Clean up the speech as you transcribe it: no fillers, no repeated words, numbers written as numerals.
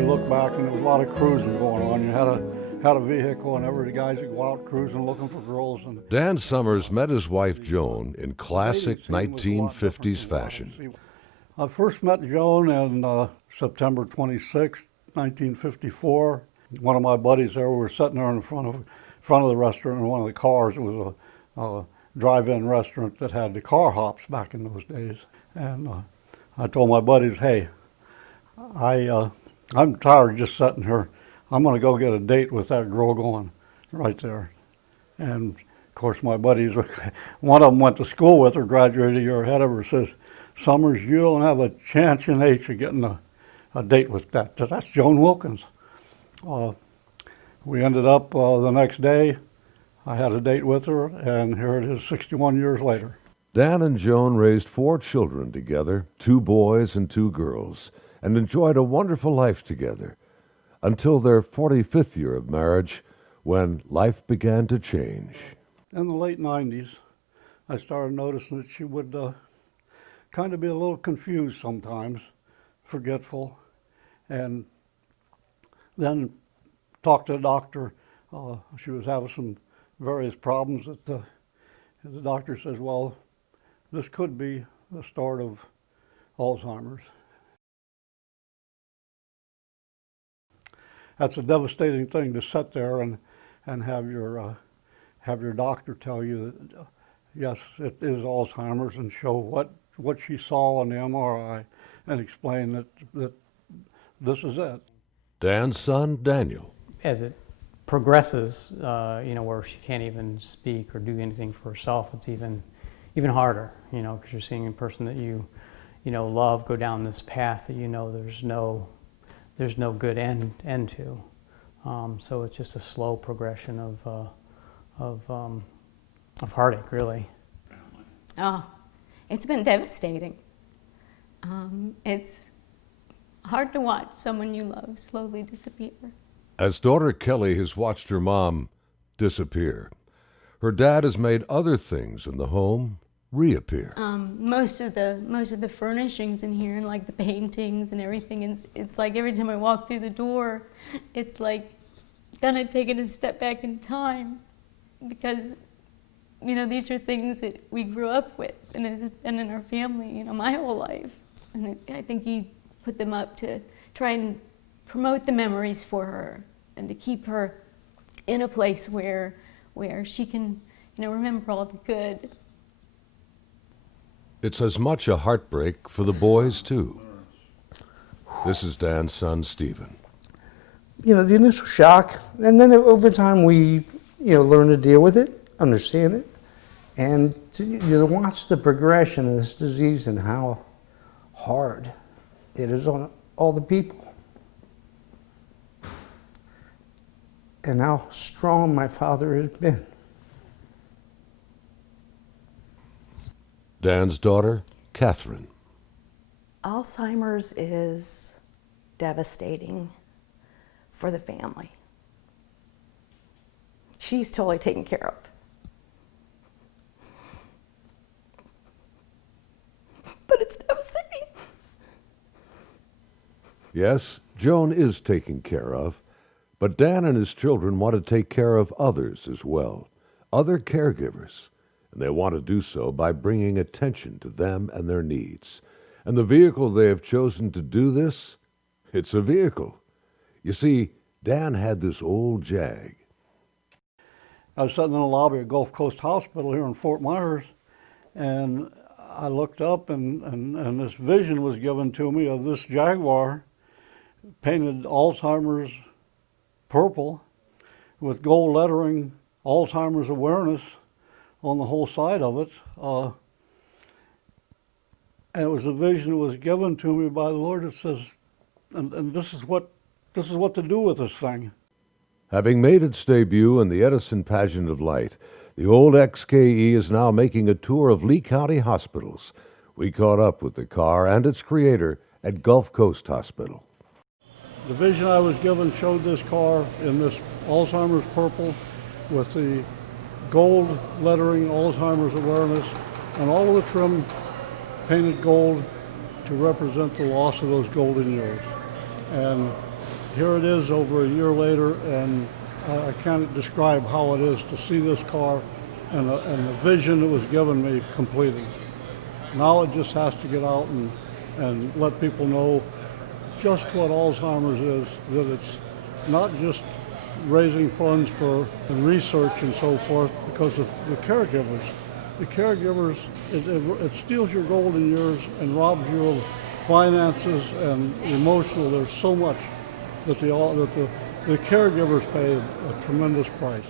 you look back and there was a lot of cruising going on. You had a vehicle and every guys would go out cruising looking for girls. And Dan Summers met his wife Joan in classic 1950s fashion. I first met Joan on September 26, 1954. One of my buddies there, we were sitting there in front of the restaurant in one of the cars. It was a drive-in restaurant that had the car hops back in those days. And I told my buddies, hey, I'm tired of just sitting here. I'm going to go get a date with that girl going right there. And of course, my buddies, one of them went to school with her, graduated a year ahead of her, says, Summers, you don't have a chance in H of getting a date with that. That's Joan Wilkins. We ended up the next day. I had a date with her, and here it is 61 years later. Dan and Joan raised 4 children together, 2 boys and 2 girls, and enjoyed a wonderful life together until their 45th year of marriage, when life began to change. In the late 90s, I started noticing that she would kind of be a little confused sometimes, forgetful, and then talked to the doctor. She was having some various problems that the doctor says, well, this could be the start of Alzheimer's. That's a devastating thing to sit there and have your doctor tell you that yes, it is Alzheimer's, and show what she saw on the MRI and explain that this is it. Dan's son, Daniel. As it progresses, where she can't even speak or do anything for herself, it's even harder, because you're seeing a person that you love go down this path that there's no good end to. So it's just a slow progression of heartache, really. Oh, it's been devastating. It's hard to watch someone you love slowly disappear. As daughter Kelly has watched her mom disappear, her dad has made other things in the home reappear. Most of the furnishings in here, and like the paintings and everything, it's like every time I walk through the door, it's like kind of taking a step back in time, because these are things that we grew up with and has been in our family, my whole life. And I think he put them up to try and promote the memories for her and to keep her in a place where she can, remember all the good. It's as much a heartbreak for the boys, too. This is Dan's son, Stephen. The initial shock, and then over time we, learn to deal with it, understand it, and to watch the progression of this disease and how hard it is on all the people. And how strong my father has been. Dan's daughter, Catherine. Alzheimer's is devastating for the family. She's totally taken care of. But it's devastating. Yes, Joan is taken care of, but Dan and his children want to take care of others as well, other caregivers, and they want to do so by bringing attention to them and their needs. And the vehicle they have chosen to do this, it's a vehicle. You see, Dan had this old Jag. I was sitting in the lobby of Gulf Coast Hospital here in Fort Myers, and I looked up and this vision was given to me of this Jaguar painted Alzheimer's purple with gold lettering, Alzheimer's awareness on the whole side of it. And it was a vision that was given to me by the Lord that says, and this is what to do with this thing. Having made its debut in the Edison Pageant of Light, the old XKE is now making a tour of Lee County hospitals. We caught up with the car and its creator at Gulf Coast Hospital. The vision I was given showed this car in this Alzheimer's purple with the gold lettering, Alzheimer's awareness, and all of the trim painted gold to represent the loss of those golden years. And here it is over a year later, and I can't describe how it is to see this car and the vision it was given me completed. Now it just has to get out and let people know just what Alzheimer's is, that it's not just raising funds for research and so forth because of the caregivers. The caregivers, it steals your golden years and robs you of finances and emotional. There's so much that the caregivers pay a tremendous price.